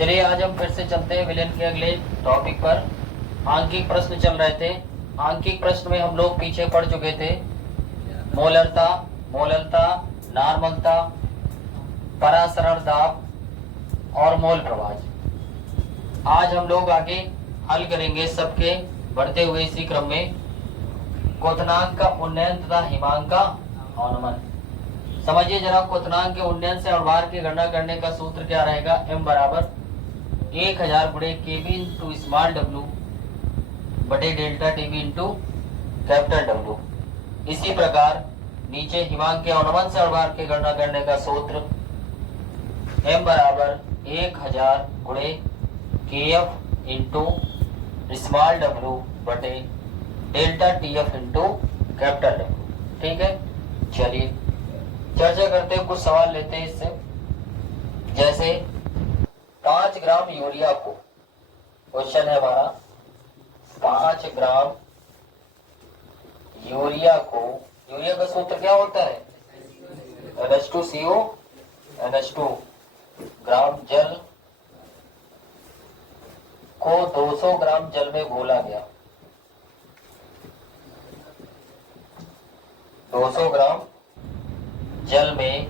चलिए आज हम फिर से चलते हैं विलेन के अगले टॉपिक पर। आंकिक प्रश्न चल रहे थे। आंकिक प्रश्न में हम लोग पीछे पढ़ चुके थे मोलरता, मोलरता, नॉर्मलता, परासरण दाब और मोल प्रवाह। आज हम लोग आगे हल करेंगे सबके बढ़ते हुए इसी क्रम में क्वथनांक का उन्नयन तथा हिमांक का अवनमन। समझिए जरा, क्वथनांक के उन्नयन से और भार की गणना करने का सूत्र क्या रहेगा। m बराबर 1000 गुणे kb इंटू स्मॉल w बटे delta TB into capital W। इसी प्रकार नीचे हिमांक के अवनमन से और भार की गणना करने का सूत्र m बराबर 1000 गुणे kf इंटू स्मॉल w बटे delta TF into capital W। ठीक है, चलिए चर्चा करते हैं, कुछ सवाल लेते हैं इससे। जैसे 5 ग्राम यूरिया को, क्वेश्चन है हमारा 5 ग्राम यूरिया को, यूरिया का सूत्र क्या होता है NH2CO NH2 ग्राम जल को 200 ग्राम जल में घोला गया। 200 ग्राम जल में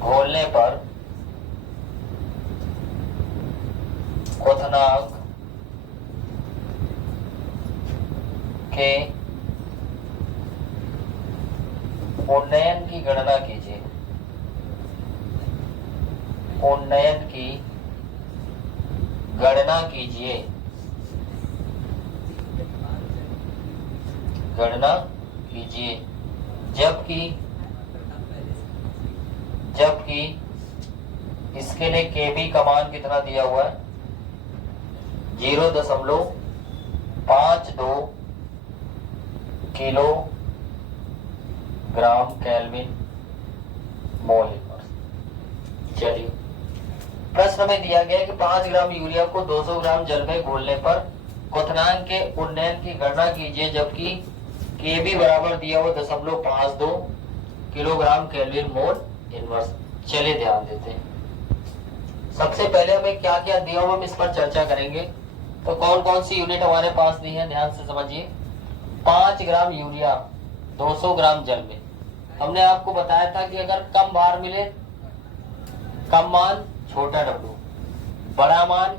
घोलने पर क्वथनांक के उन्नयन की गणना कीजिए। उन्नयन की गणना कीजिए। गणना कीजिए जबकि इसके लिए केबी का मान कितना दिया हुआ है 0.52 kilo gram kelvin mole inverse. चलिए प्रश्न में दिया गया है कि 5 ग्राम यूरिया को 200 ग्राम जल में घोलने पर क्वथनांक के उन्नयन की गणना कीजिए जबकि केबी बराबर दिया हुआ 0.52 किलोग्राम केल्विन मोल इनवर्स। चलिए ध्यान देते हैं। सबसे पहले हमें क्या क्या दिया हुआ हम इस पर चर्चा करेंगे। तो कौन कौन सी यूनिट हमारे पास दी है, ध्यान से समझिए। 5 ग्राम यूरिया 200 ग्राम जल में, हमने आपको बताया था कि अगर कम भार मिले, कम मान छोटा W, बड़ा मान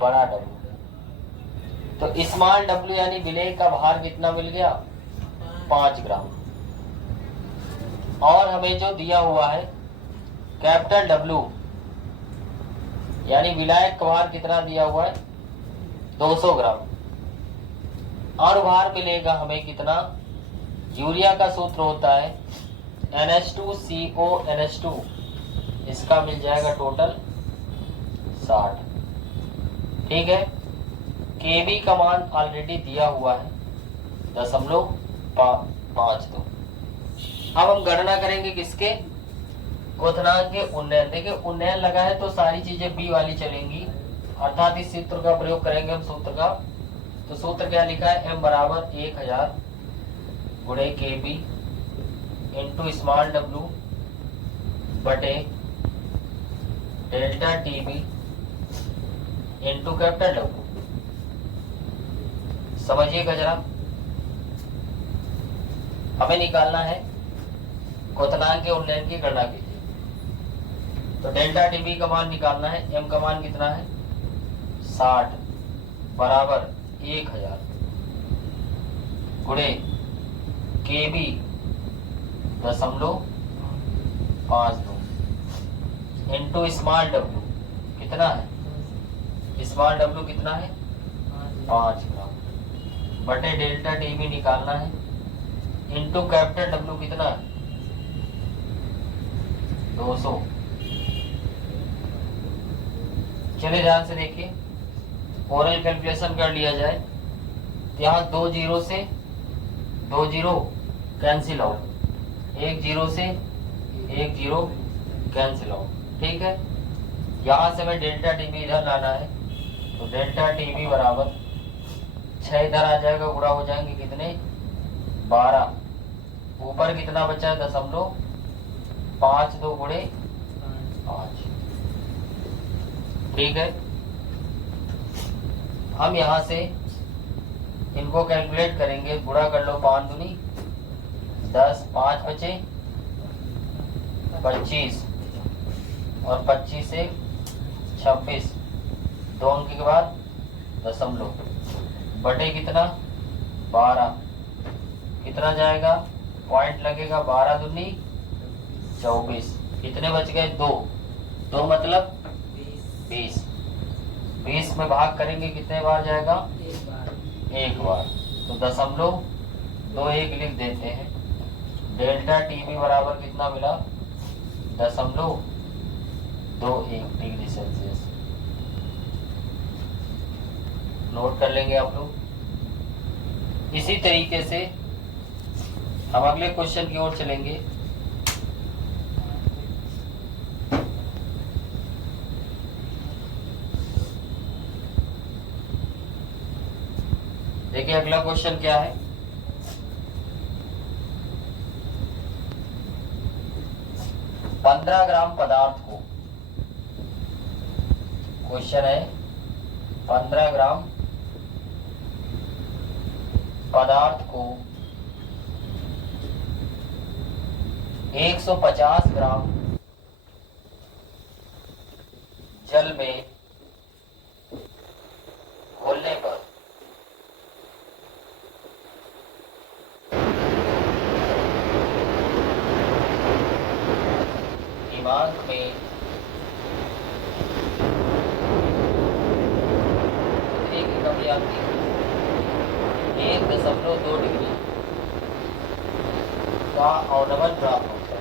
बड़ा W, तो स्मॉल W यानी विलेय का भार कितना मिल गया 5 ग्राम। और हमें जो दिया हुआ है कैपिटल W यानी विलायक का भार कितना दिया हुआ है 200 ग्राम। और भार मिलेगा हमें कितना, यूरिया का सूत्र होता है NH2CO NH2, इसका मिल जाएगा टोटल 60। ठीक है, केबी का मान ऑलरेडी दिया हुआ है 0.52। अब हम गणना करेंगे किसके, क्वथनांक के उन्नयन। देखिए उन्नयन लगा है तो सारी चीजें बी वाली चलेंगी, अर्थात इस सूत्र का प्रयोग करेंगे हम सूत्र का। तो सूत्र क्या लिखा है, m बराबर 1000 गुणे केबी इंटू स्मॉल w बटे delta TB into capital W। समझिएगा जरा, हमें निकालना है क्वथनांक के उन्नयन की गणना कीजिए। तो डेल्टा टीबी का मान निकालना है, m का मान कितना है 60 बराबर 1000 गुणे केबी 0.52 इंटू स्मॉल W कितना है, स्मॉल W कितना है 5 ग्राम बटे डेल्टा टीबी निकालना है इंटू कैपिटल W कितना है 200। चलिए ध्यान से देखिए, ओरल कैलकुलेशन कर लिया जाए। यहाँ 2 जीरो से 2 जीरो कैंसिल आउट, 1 जीरो से 1 जीरो कैंसिल आउट। ठीक है, यहाँ से हमें डेल्टा टीबी इधर लाना है, तो डेल्टा टीबी बराबर 6 इधर आ जाएगा, गुणा हो जाएंगे कितने 12, ऊपर कितना बचा है 0.52 गुणे 5। ठीक है, हम यहाँ से इनको कैलकुलेट करेंगे। गुणा कर लो, 5 दूनी 10, 5 बचे 25 और 25 से 26, 2 अंक के बाद दशमलव बटे कितना 12, कितना जाएगा पॉइंट लगेगा 12 दूनी 24, कितने बच गए 2, 2 मतलब 20, 20 में भाग करेंगे कितने बार जाएगा, एक बार, तो दशमलव 21 लिख देते हैं। डेल्टा टीबी बराबर कितना मिला, 0.21 डिग्री सेल्सियस। नोट कर लेंगे आप लोग। इसी तरीके से हम अगले क्वेश्चन की ओर चलेंगे। देखिए अगला क्वेश्चन क्या है, ग्राम पदार्थ को, क्वेश्चन है 15 ग्राम पदार्थ को 150 ग्राम जल में घोलने पर दिमाग में कितने की कमी आती है, 1.2 डिग्री का अवनमन प्राप्त होता है।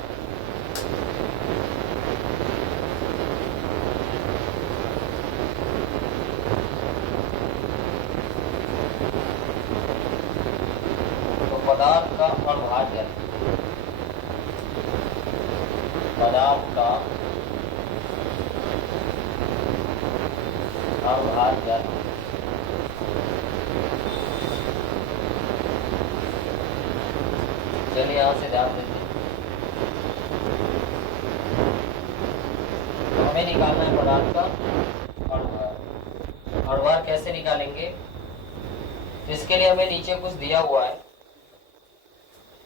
तो पदार्थ का अणुभार क्या है, पदार्थ का अणुभार क्या है, चलिए यहां से ध्यान देते हैं। तो हमें निकालना है पदार्थ का अणुभार। अणुभार कैसे निकालेंगे, इसके लिए हमें नीचे कुछ दिया हुआ है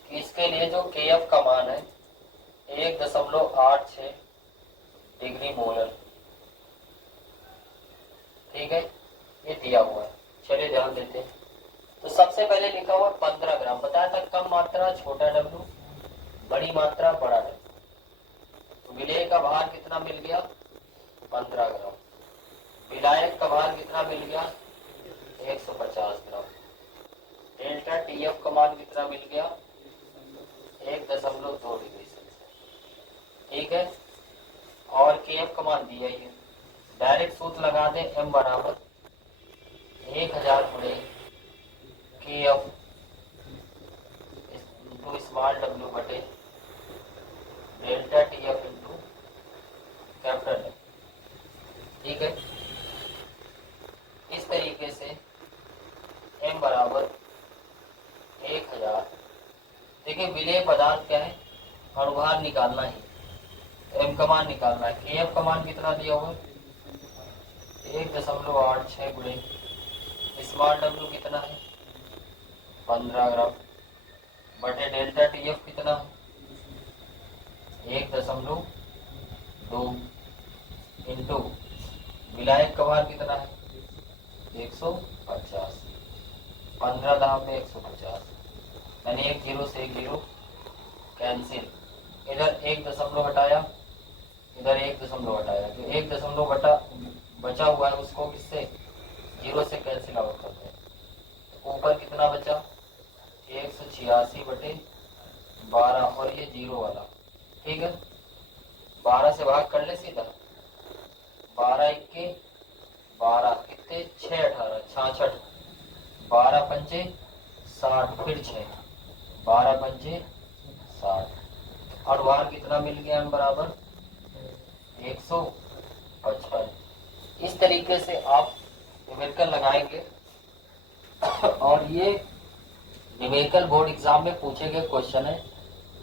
कि इसके लिए जो केएफ का मान है 1.86 डिग्री मोलर, ठीक है, ये दिया हुआ है। चलिए ध्यान देते हैं। तो सबसे पहले लिखा हुआ 15 ग्राम, बताया था कम मात्रा छोटा डब्लू, बड़ी मात्रा बड़ा डब्लू। तो विलेय का भार कितना मिल गया 15 ग्राम, विलायक का भार कितना मिल गया 150 ग्राम, डेल्टा टीएफ का मान कितना मिल गया 1.2 डिग्री सेल्सियस, ठीक है। और केएफ का मान दिया ही है, डायरेक्ट सूत्र लगा दे, एम बराबर 1000 गुणे केएफ इंटू स्मॉल डब्ल्यू बटे delta TF into capital F, ठीक है। इस तरीके से एम बराबर 1000, देखिए विलेय पदार्थ क्या है, अणुभार निकालना है, एम का मान निकालना है, केएफ का मान कितना दिया हुआ है 1.86 गुणे स्मॉल डब्ल्यू कितना है 15 ग्राम बटे डेल्टा टीएफ कितना है 1.2 इंटू विलायक का भार कितना है 150, 15 दाम में 150, यानी एक जीरो से एक जीरो कैंसिल, इधर 1 हटाया, इधर 1 हटाया, तो 1 बचा हुआ है उसको किससे जीरो से कैंसिल आउट करते हैं। तो ऊपर कितना बचा 186 बटे 12 और ये जीरो वाला, ठीक है। 12 से भाग कर ले सीधा, 12 इक्के 12 कितने 6 18 66, 12 पंचे 60, फिर 6 12 पंचे 60, और भार कितना मिल गया बराबर 155। इस तरीके से आप न्यूमेरिकल लगाएंगे और ये न्यूमेरिकल बोर्ड एग्जाम में पूछे गए क्वेश्चन है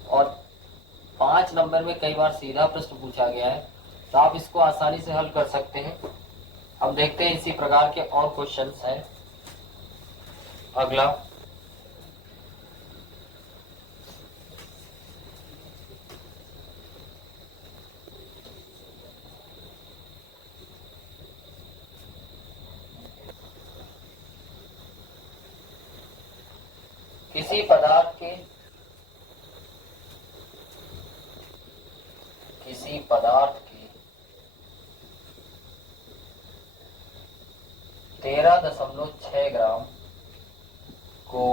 और 5 नंबर में कई बार सीधा प्रश्न पूछा गया है, तो आप इसको आसानी से हल कर सकते हैं। अब देखते हैं इसी प्रकार के और क्वेश्चंस हैं। अगला, किसी पदार्थ के 13.6 ग्राम को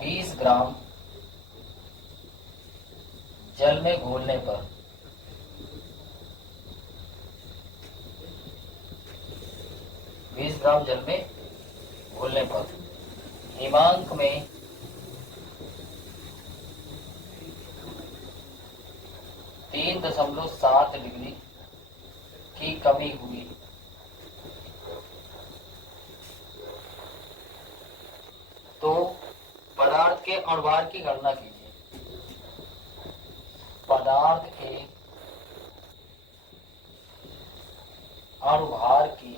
20 ग्राम जल में घोलने पर 20 ग्राम जल में घोलने पर हिमांक में 3.7 डिग्री की कमी हुई। तो पदार्थ के अणुभार की गणना कीजिए। पदार्थ के अणुभार की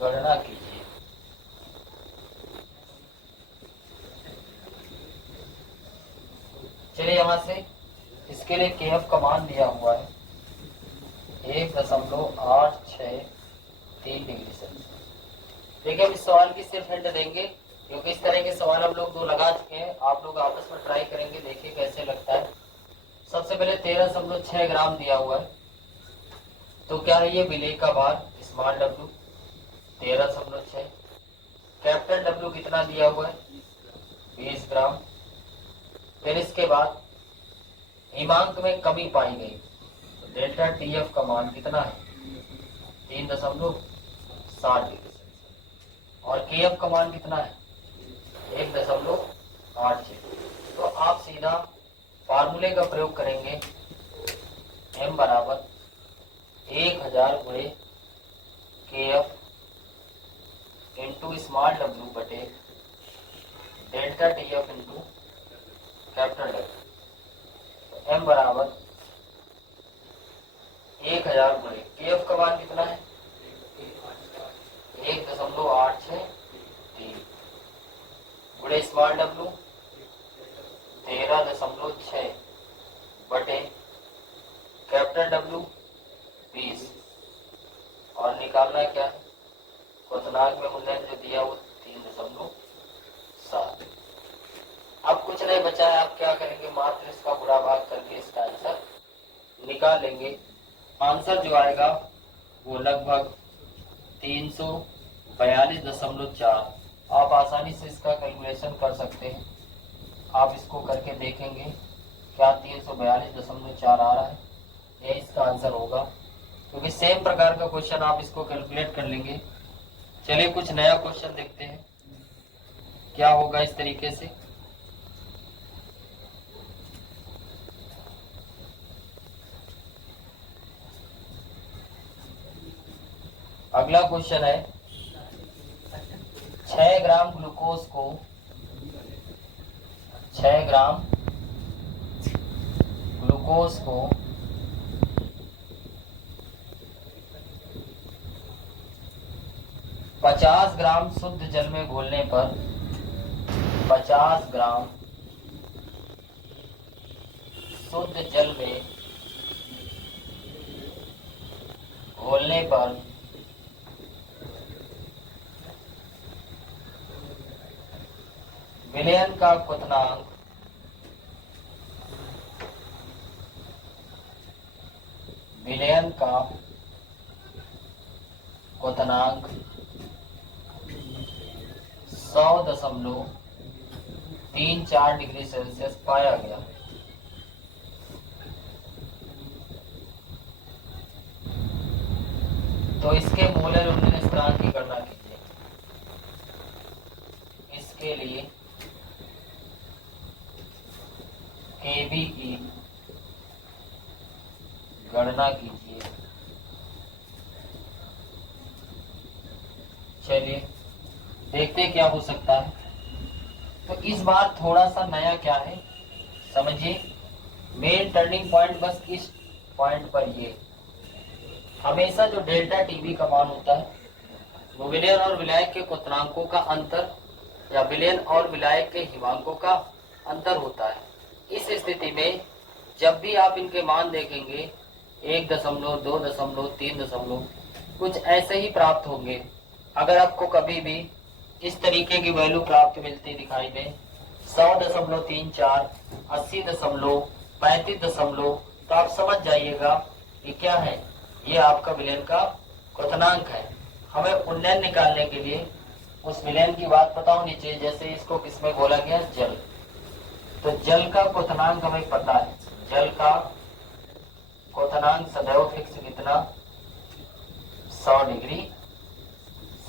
गणना कीजिए। चलिए यहां से इसके लिए केएफ का मान दिया हुआ है 1.863 डिग्री सेल्सियस। देखिए हम इस सवाल की सिर्फ हिंट देंगे क्योंकि इस तरह के सवाल हम लोग 2 लगा चुके हैं। आप लोग आपस में ट्राई करेंगे, देखिए कैसे लगता है। सबसे पहले 13.6 ग्राम दिया हुआ है, तो क्या है ये विलेय का भार स्मॉल डब्ल्यू 13.6। कैपिटल डब्ल्यू कितना दिया हुआ है 20 ग्राम। फिर इसके बाद हिमांक में कमी पाई गई, तो डेल्टा टीएफ का मान कितना है 3.7 डिग्री सेल्सियस। और केएफ का मान कितना है 1.86। तो आप सीधा फार्मूले का प्रयोग करेंगे, m बराबर 1000 गुणे केएफ इंटू स्मॉल डब्ल्यू बटे delta TF into capital W. m बराबर 1000 गुणे केएफ का मान कितना है 1.863 गुणे स्मॉल डब्ल्यू 13.6 बटे कैपिटल डब्ल्यू 20। और निकालना है क्या है क्वथनांक में मूल्यांकन जो दिया वो 3.7। अब कुछ नहीं बचा है, आप क्या करेंगे मात्र इसका बुरा भाग करके इसका आंसर निकाल लेंगे। आंसर जो आएगा वो लगभग 342.4। आप आसानी से इसका कैलकुलेशन कर सकते हैं। आप इसको करके देखेंगे क्या 342.4 आ रहा है, यही इसका आंसर होगा। क्योंकि सेम प्रकार का क्वेश्चन आप इसको कैलकुलेट कर लेंगे। चलिए कुछ नया क्वेश्चन देखते हैं क्या होगा इस तरीके से। अगला क्वेश्चन है 6 ग्राम ग्लूकोज को 6 ग्राम ग्लूकोज को 50 ग्राम शुद्ध जल में घोलने पर 50 ग्राम शुद्ध जल में घोलने पर विलयन का क्वथनांक विलयन का क्वथनांक 100.34 डिग्री सेल्सियस पाया गया। तो इसके मोलर उन्नयन स्थिरांक की गणना कीजिए। इसके लिए केबी की गणना कीजिए। चलिए देखते हैं क्या हो सकता है। तो इस बार थोड़ा सा नया क्या है समझिए। मेन टर्निंग पॉइंट बस इस पॉइंट पर ये हमेशा जो डेल्टा टीवी का मान होता है वो विलयन और विलायक के क्वथनांकों का अंतर या विलयन और विलायक के हिमांकों का अंतर होता है। इस स्थिति में जब भी आप इनके मान देखेंगे 1.2, 2.3 कुछ ऐसे ही प्राप्त होंगे। अगर आपको कभी भी इस तरीके की वैल्यू प्राप्त मिलती दिखाई दे 100.34, 80.35, तो आप समझ जाइएगा कि क्या है, ये आपका विलयन का क्वथनांक है। हमें उन्नयन निकालने के लिए उस विलयन की बात पता होनी चाहिए। जैसे इसको किसमें घोला गया, जल, तो जल का क्वथनांक हमें पता है। जल का क्वथनांक सदैव फिक्स कितना, 100 डिग्री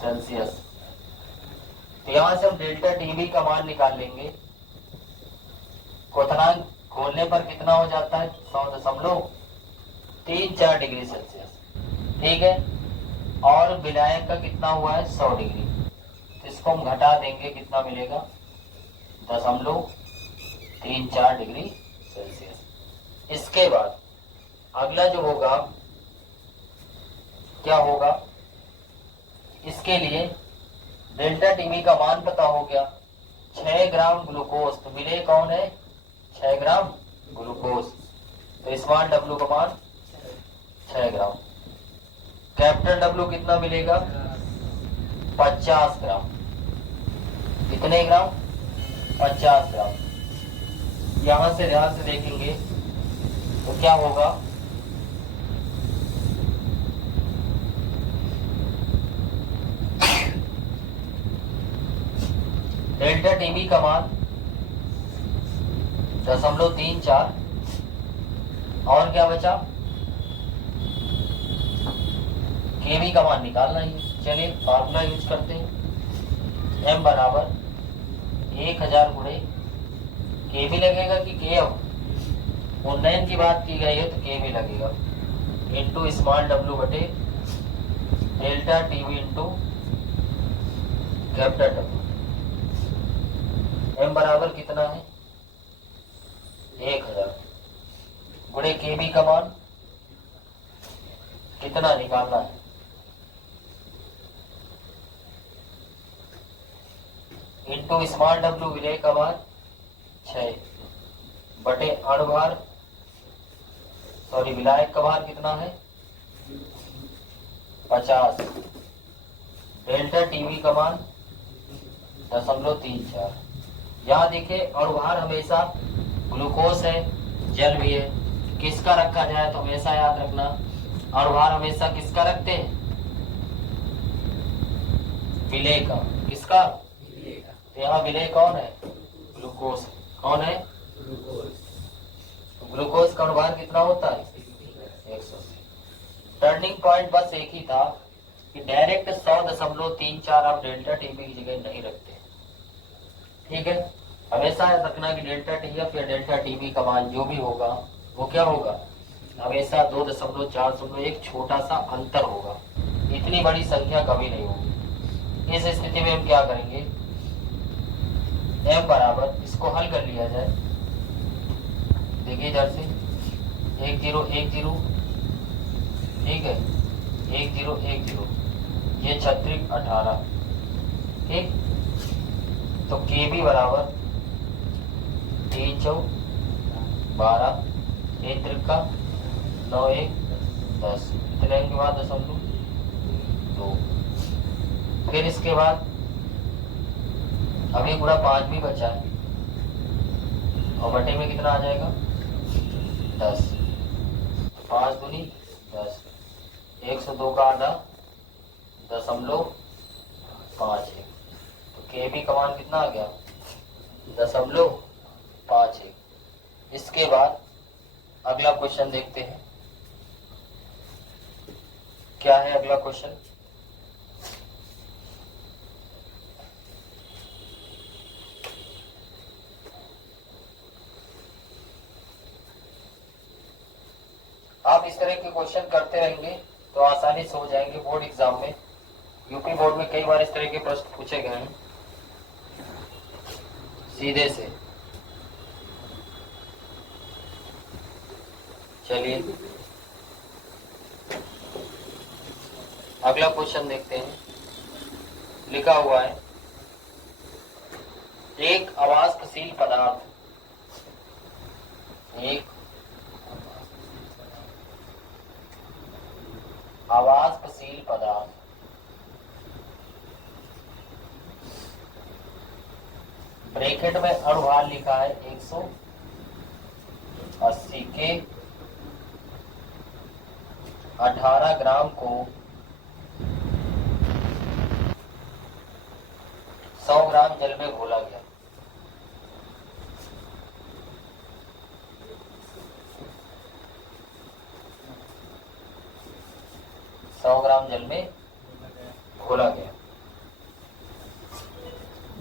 सेल्सियस। तो यहां से हम डेल्टा टीवी का मान निकाल लेंगे। क्वथनांक खोलने पर कितना हो जाता है, 100.34 डिग्री सेल्सियस, ठीक है। और विलायक का कितना हुआ है, 100 डिग्री, तो इसको हम घटा देंगे, कितना मिलेगा, 0.34 डिग्री सेल्सियस। इसके बाद अगला जो होगा क्या होगा, इसके लिए डेल्टा टीवी का मान पता हो गया, 6 ग्राम ग्लूकोज, तो मिले कौन है, 6 ग्राम ग्लूकोज, तो स्मॉल डब्ल्यू का मान 6 ग्राम। कैपिटल डब्ल्यू कितना मिलेगा, 50 ग्राम। कितने ग्राम, 50 ग्राम। यहां से ध्यान से देखेंगे तो क्या होगा, डेल्टा टीवी का मान 0.34, और क्या बचा, केवी का मान निकालना ही। चलिए फार्मूला यूज करते हैं, m बराबर 1000 गुणे केवी लगेगा कि केएफ, उन्नयन की बात की गई है तो केवी लगेगा, इंटू स्मॉल डब्ल्यू बटे delta TV into capital W. m बराबर कितना है, 1000 गुणे केवी का मान कितना निकालना है, इंटू स्मॉल डब्ल्यू विलय का मान 6 बटे अणुभार, विलायक का भार कितना है, 50, डेल्टा टीवी का मान 0.34। यहाँ देखिए अणुभार हमेशा ग्लूकोज है, जल भी है, किसका रखा जाए तो हमेशा याद रखना अणुभार हमेशा किसका रखते हैं, विलय का। किसका, तो यहाँ विलय कौन है, ग्लूकोज। कौन है, ग्लूकोज का अणुभार कितना होता है, 180। टर्निंग पॉइंट बस एक ही था कि डायरेक्ट 100.34 आप डेल्टा टीवी की जगह नहीं रखते, ठीक है। हमेशा याद रखना कि डेल्टा टीएफ या डेल्टा टीवी का मान जो भी होगा वो क्या होगा, हमेशा 2.4, एक छोटा सा अंतर होगा, इतनी बड़ी संख्या कभी नहीं होगी। इस स्थिति में हम क्या करेंगे, m बराबर, इसको हल कर लिया जाए, देखिए इधर से 1010, ठीक है, 1010, ये 36, 18, ठीक। तो केबी बराबर 3 4 12, 1 3 9 1 10, इतने के बाद 0.2। फिर इसके बाद अभी पूरा 5 भी बचा है और बटे में कितना आ जाएगा, 10, 5 दूनी 10, 102 का आधा 0.51, तो केबी का मान कितना आ गया, 0.51। इसके बाद अगला क्वेश्चन देखते हैं, क्या है अगला क्वेश्चन। आप इस तरह के क्वेश्चन करते रहेंगे तो आसानी से हो जाएंगे बोर्ड एग्जाम में। यूपी बोर्ड में कई बार इस तरह के प्रश्न पूछे गए हैं सीधे से। चलिए अगला क्वेश्चन देखते हैं। लिखा हुआ है एक अवाष्पशील पदार्थ, एक अवाष्पशील पदार्थ ब्रैकेट में अणुभार लिखा है 180 के 18 ग्राम को 100 ग्राम जल में घोला गया। जल में घोला गया।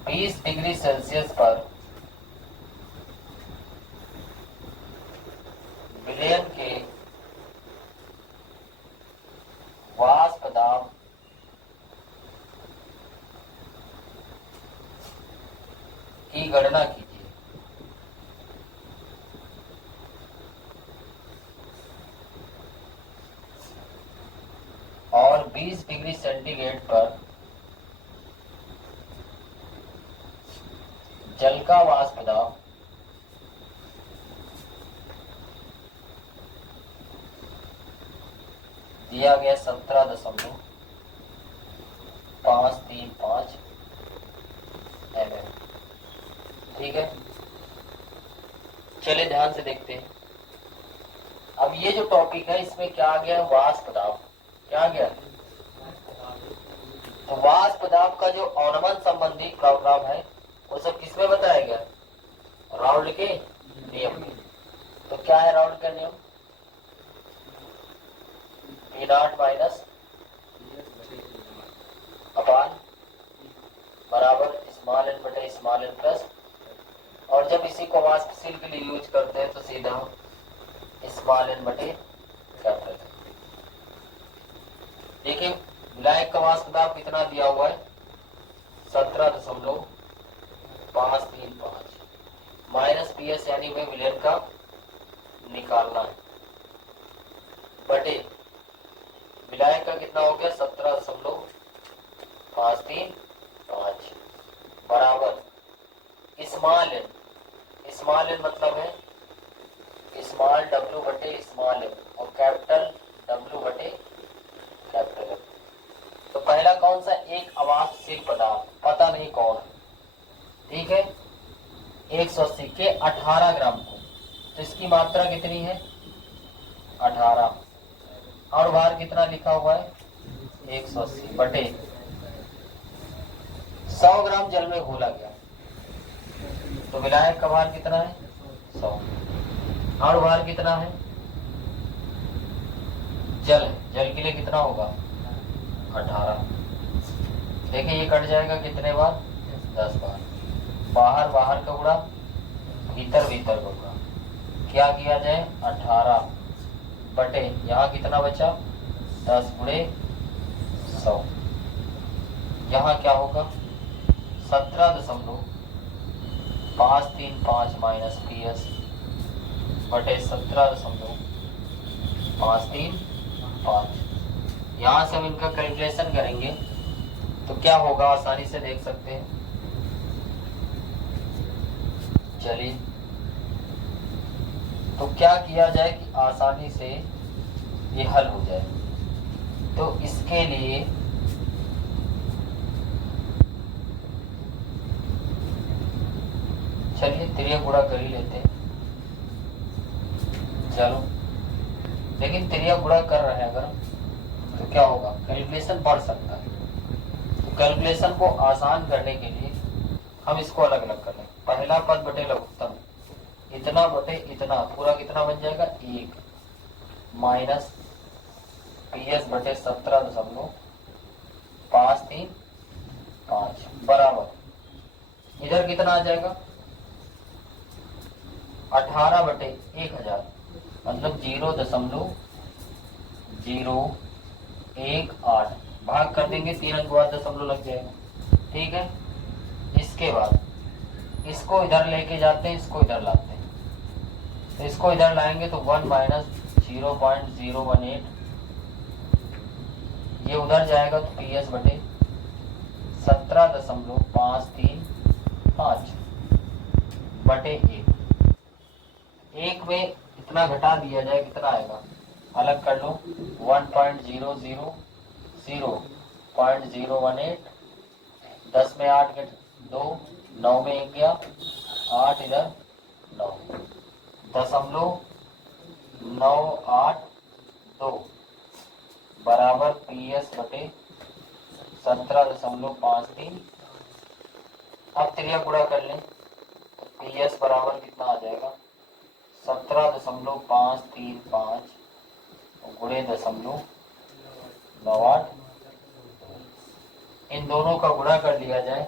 20 डिग्री सेल्सियस पर विलयन के वाष्प दाब की गणना कीजिए। और 20 डिग्री सेंटीग्रेड पर जल का वाष्प दाब दिया गया 17.535 mm। ठीक है, चलिए ध्यान से देखते हैं। अब ये जो टॉपिक है इसमें क्या आ गया, वाष्प दाब। क्या आ गया? तो वाष्प दाब का जो अवनमन संबंधी प्रोग्राम है वो सब किसमें बताया गया? राउल्ट के नियम में। तो क्या है राउल्ट का नियम? P0 माइनस अपान बराबर स्मॉल एन बटे स्मॉल एन प्लस, और जब इसी को वाष्पशील के लिए यूज करते हैं तो सीधा स्मॉल एन बटे कैपिटल। देखिए विलायक का वाष्प दाब कितना दिया हुआ है? 17.535 माइनस PS यानी में विलयन का निकालना है, बटे विलायक का कितना हो गया 17.535 बराबर स्मॉल एन। स्मॉल एन मतलब है स्मॉल W बटे स्मॉल एम और कैपिटल W बटे कैपिटल एम। तो पहला कौन सा? एक अवाष्पशील पदार्थ, पता नहीं कौन है। ठीक है, 180 के 18 ग्राम को, तो इसकी मात्रा कितनी है? 18। और भार कितना लिखा हुआ है? 180 बटे 100 ग्राम जल में घोला गया। तो विलायक का भार कितना है? 100। और भार कितना है? जल के लिए कितना होगा? 18। देखिए ये कट जाएगा कितने बार? 10 बार। बाहर का गुणा भीतर का गुणा। क्या किया जाए? 18 बटे यहाँ कितना बचा? 10 गुणे 100। यहाँ क्या होगा? 17.535 माइनस PS बटे 17.535। यहाँ से हम इनका कैलकुलेशन करेंगे तो क्या होगा आसानी से देख सकते हैं। चलिए तो क्या किया जाए कि आसानी से ये हल हो जाए। तो इसके लिए चलिए त्रिय गुणा कर ही लेते हैं। चलो, लेकिन त्रिय गुणा कर रहे हैं अगर तो क्या होगा? कैलकुलेशन बढ़ सकता है। तो कैलकुलेशन को आसान करने के लिए हम इसको अलग अलग कर लें। पहला पद बटे लघुत्तम, इतना बटे इतना, पूरा कितना बन जाएगा? 1 माइनस PS बटे 17.535 बराबर इधर कितना आ जाएगा? 18 बटे 1000 मतलब 0.018 भाग कर देंगे, 3 अंक बाद दशमलव लग जाएगा। ठीक है, इसके बाद इसको इधर लेके जाते हैं, इसको इधर लाते हैं। तो इसको इधर लाएंगे तो 1 माइनस 0.018, ये उधर जाएगा तो PS बटे 17.535 बटे 1 में इतना घटा दिया जाए कितना आएगा, अलग कर लो। 1.000.018, 10 में 8 के 2, 9 में 1 गया, 8 इधर 9, 0.982 बराबर PS बटे 17.53। अब त्रिया गुणा कर लें तो PS बराबर कितना आ जाएगा, 17.535 गुणे 0.98। इन दोनों का गुणा कर लिया जाए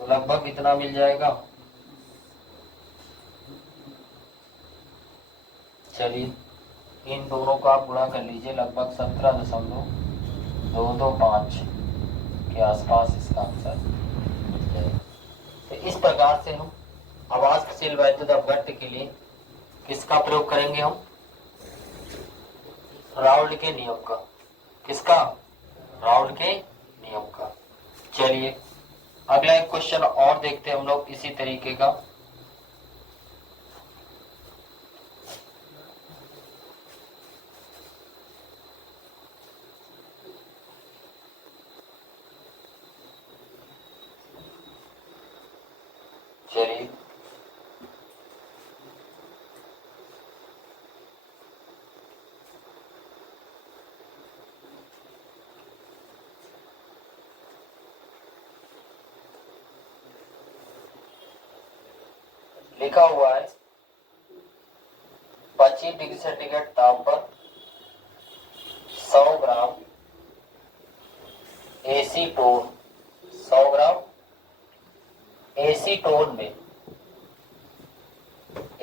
तो लगभग कितना मिल जाएगा, चलिए इन दोनों का आप गुणा कर लीजिए, लगभग 17.225 के आसपास इसका आंसर मिल जाएगा। तो इस प्रकार से हम आवासशील वैद्युत अपघट्य के लिए किसका प्रयोग करेंगे, हम राउल्ट के नियम का। किसका, राउल्ट के नियम का। चलिए अगला एक क्वेश्चन और देखते हैं हम लोग इसी तरीके का। चलिए लिखा हुआ है 25 डिग्री सेंटीग्रेड ताप पर 100 ग्राम एसीटोन, 100 ग्राम एसीटोन में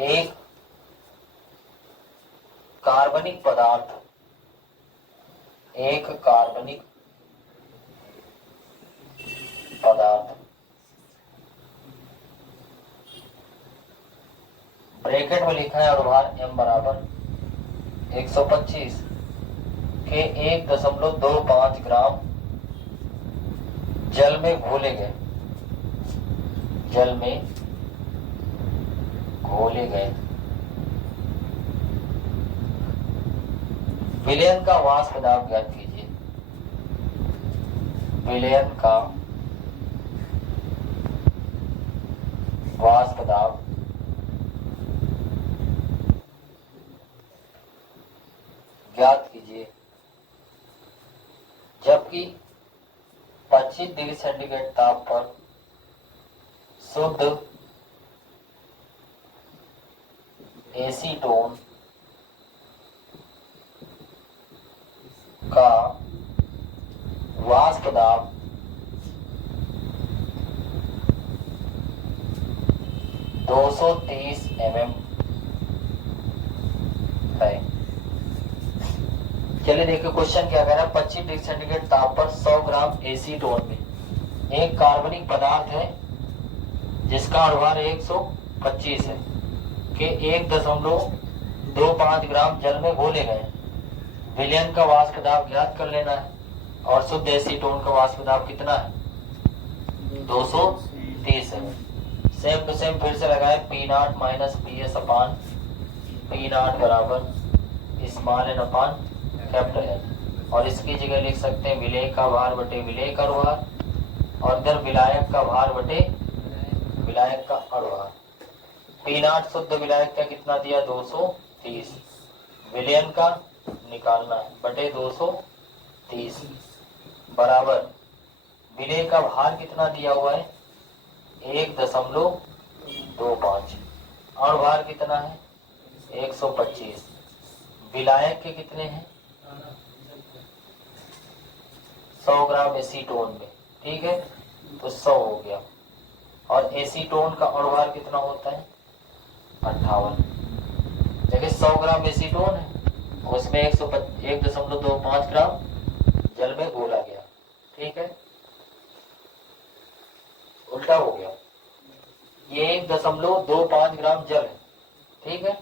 एक कार्बनिक पदार्थ, एक कार्बनिक पदार्थ ब्रैकेट में लिखा है अनुभार M बराबर 125 के 1.25 ग्राम जल में घोले गए, जल में घोले गए। विलयन का वाष्प दाब ज्ञात कीजिए। विलयन का वाष्प दाब ज्ञात कीजिए, जबकि 25 डिग्री सेंटीग्रेड ताप पर शुद्ध एसीटोन का वाष्प दाब 230 mm है। चलिए देखिए क्वेश्चन क्या कह रहा है। 25 डिग्री सेंटीग्रेड ताप पर 100 ग्राम एसीटोन में एक कार्बनिक पदार्थ है जिसका अनुभार 125 है के 1.25 ग्राम जल में घोले गए। विलयन का वाष्प दाब ज्ञात कर लेना है और शुद्ध एसीटोन का वाष्प दाब कितना है, 230 है। सेम टू सेम फिर से लगाए, P0 माइनस PS अपान P0 बराबर स्मॉल n अपान कैपिटल N, और इसकी जगह लिख सकते हैं विलेय का भार बटे विलेय का अनुभार और इधर विलायक का भार बटे विलायक का अनुभार। P0 शुद्ध विलायक का कितना दिया, 230, विलयन का निकालना है बटे 230 बराबर विलेय का भार कितना दिया हुआ है, 1.25, अनुभार कितना है 125, विलायक के कितने हैं 100 ग्राम एसीटोन में, ठीक है तो 100 हो गया। और एसीटोन का अनुभार कितना होता है 58। देखिए 100 ग्राम एसीटोन है, उसमें 1.25 ग्राम जल में घोला गया, ठीक है उल्टा हो गया, ये 1.25 ग्राम जल है, ठीक है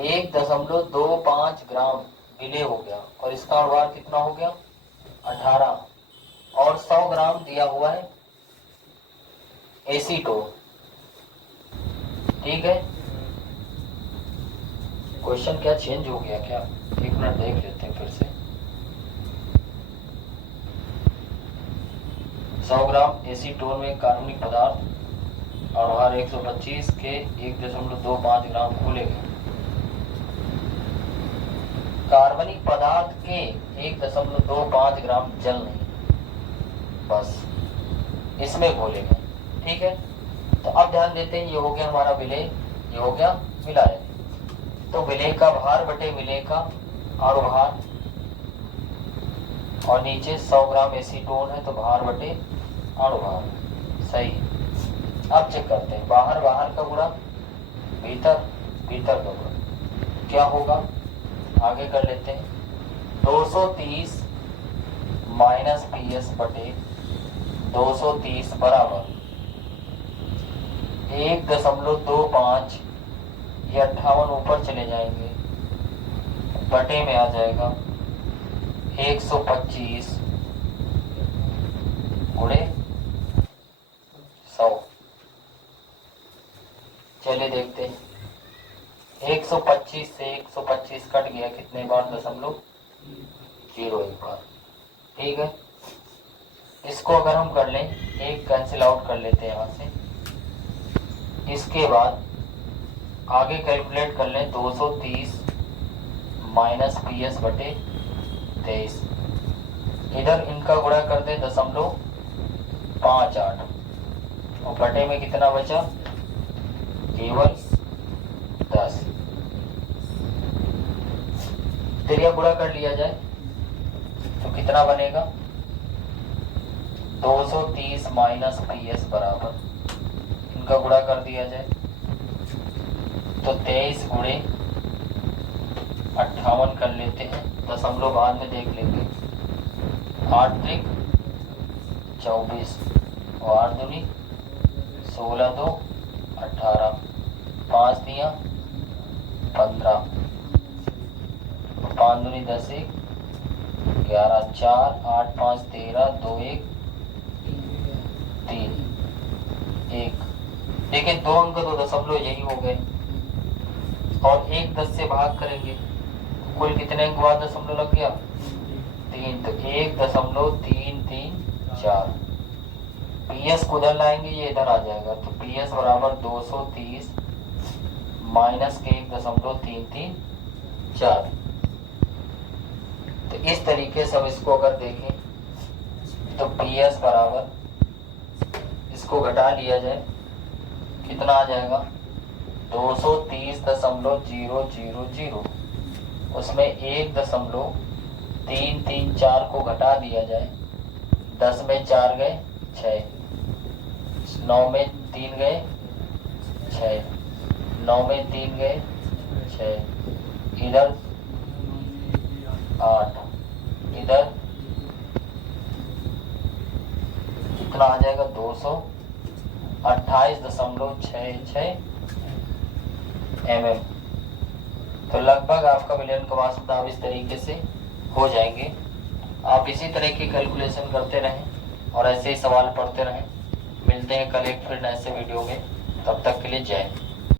1.25 ग्राम विलेय हो गया और इसका अनुभार कितना हो गया 18 और 100 ग्राम दिया हुआ है एसीटोन। ठीक है, क्वेश्चन क्या चेंज हो गया क्या? एक मिनट देख लेते हैं फिर से। 100 ग्राम एसीटोन में कार्बनिक पदार्थ और हर 125 के 1.25 ग्राम खोले गए। कार्बनिक पदार्थ के 1.25 ग्राम जल नहीं, बस इसमें घोले गए। ठीक है, तो अब ध्यान देते हैं, ये हो गया हमारा विलेय, ये हो गया विलायक। तो विलेय का भार बटे विलेय का अनुभार, और नीचे 100 ग्राम एसीटोन है तो भार बटे अनुभार। सही। अब चेक करते हैं, बाहर बाहर का गुणा, भीतर भीतर का गुणा क्या होगा, आगे कर लेते हैं। 230 माइनस PS बटे 230 बराबर 1.25, ये 58 ऊपर चले जाएंगे, बटे में आ जाएगा 125 गुणे 100। चलिए देखते हैं, 125 से 125 कट गया, कितने बार 0.01 बार। ठीक है, इसको अगर हम कर लें, एक कैंसिल आउट कर लेते हैं यहाँ से। इसके बाद आगे कैलकुलेट कर लें, 230 माइनस PS बटे 23, इधर इनका गुणा कर दें 0.58 और बटे में कितना बचा, केवल 10। फिर गुणा कर लिया जाए तो कितना बनेगा, 230 माइनस PS बराबर, इनका गुणा कर दिया जाए तो 23 गुणे 58 कर लेते हैं, दशमलव बाद में देख लेंगे। 8 त्रिक 24 और 8 दूनी 16, 2 18, 5 दिया 15, 5 दूनी 10, 1 11, 4 8 5 13, 2 1 3 1। देखिए 2 अंक तो दशमलव यही हो गए और 1 10 से भाग करेंगे, कुल कितने अंक बाद दशमलव लग गया, 3, तो 1.334। PS को उधर लाएंगे, ये इधर आ जाएगा, तो PS बराबर 230 माइनस के 1.334। तो इस तरीके से हम इसको अगर देखें तो PS बराबर, इसको घटा लिया जाए, कितना आ जाएगा, 230.000, उसमें 1.334 को घटा दिया जाए, 10 में 4 गए 6, 9 में 3 गए 6, 9 में 3 गए 6, इधर 8, इधर कितना आ जाएगा, 228.66 mm। तो लगभग आपका मिलियन का वास्तव इस तरीके से हो जाएंगे। आप इसी तरह की कैलकुलेशन करते रहें और ऐसे ही सवाल पढ़ते रहें। मिलते हैं कल एक फिर ऐसे वीडियो में, तब तक के लिए जय हिंद।